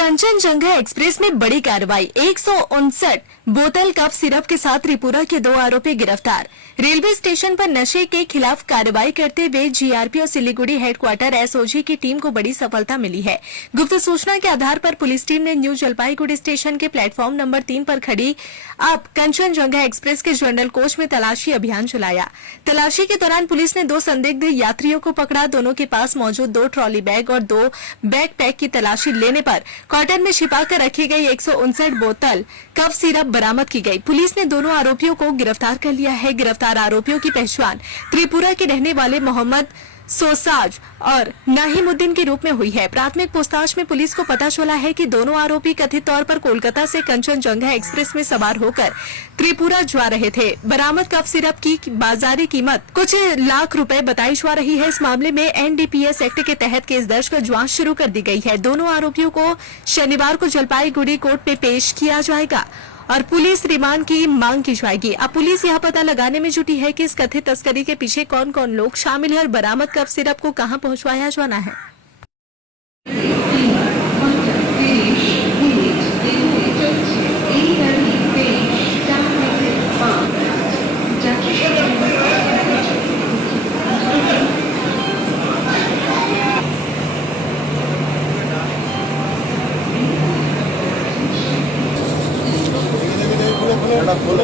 Kanchenjunga express में बड़ी कार्रवाई, 159 बोतल कफ सिरप के साथ त्रिपुरा के 2 आरोपी गिरफ्तार। रेलवे स्टेशन पर नशे के खिलाफ कार्रवाई करते हुए जीआरपी और सिलीगुड़ी हेडक्वार्टर एसओजी की टीम को बड़ी सफलता मिली है। गुप्त सूचना के आधार पर पुलिस टीम ने न्यू जलपाईगुड़ी स्टेशन के प्लेटफॉर्म नंबर 3 पर खड़ी अब कंचनजंगा एक्सप्रेस के जनरल कोच में तलाशी अभियान चलाया। तलाशी के दौरान पुलिस ने 2 संदिग्ध यात्रियों को पकड़ा। दोनों के पास मौजूद 2 ट्रॉली बैग और 2 बैकपैक की तलाशी लेने पर कॉटन में छिपाकर रखी गई 159 बोतल कफ सिरप बरामद की गई। पुलिस ने दोनों आरोपियों को गिरफ्तार कर लिया है। गिरफ्तार आरोपियों की पहचान त्रिपुरा के रहने वाले मोहम्मद सोसाज और नाहिमुद्दीन के रूप में हुई है। प्राथमिक पूछताछ में पुलिस को पता चला है कि दोनों आरोपी कथित तौर पर कोलकाता से कंचनजंगा एक्सप्रेस में सवार होकर त्रिपुरा जा रहे थे। बरामद कफ सिरप की बाजारी कीमत कुछ लाख रुपए बताई जा रही है। इस मामले में एनडीपीएस एक्ट के तहत केस दर्ज कर जांच शुरू कर दी गई है। दोनों आरोपियों को शनिवार को जलपाईगुड़ी कोर्ट में पेश किया जाएगा और पुलिस रिमांड की मांग की जाएगी। अब पुलिस यह पता लगाने में जुटी है कि इस कथित तस्करी के पीछे कौन कौन लोग शामिल है और बरामद कफ सिरप को कहां पहुंचवाया जाना है।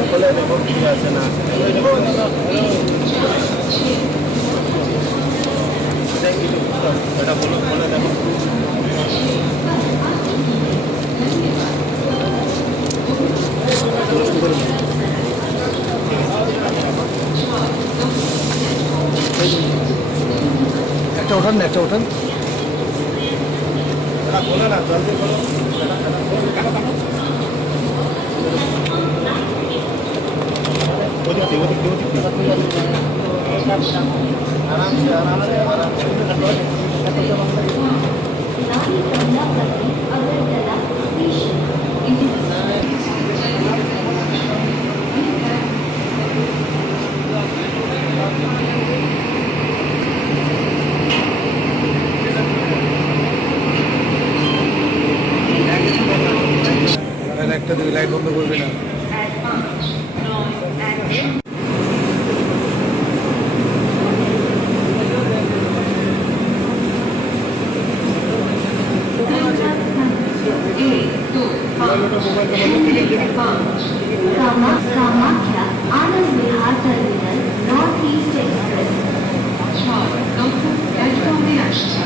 खोले देखो ऐसे ना खोले देखो একটা ওঠান खोले ना जल्दी खोलो একটা দুই লাইট বন্ধ করবে না। Kamakhya Anand Vihar terminal north east express platform में আসছে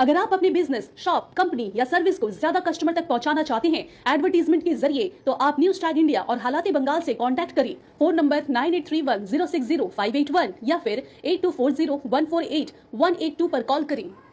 अगर आप अपने बिजनेस, शॉप, कंपनी या सर्विस को ज्यादा कस्टमर तक पहुंचाना चाहते हैं एडवर्टीजमेंट के जरिए, तो आप न्यूज टैग इंडिया और हालाते बंगाल से कांटेक्ट करें। फोन नंबर 9831060581 या फिर 8240148182 पर कॉल करें।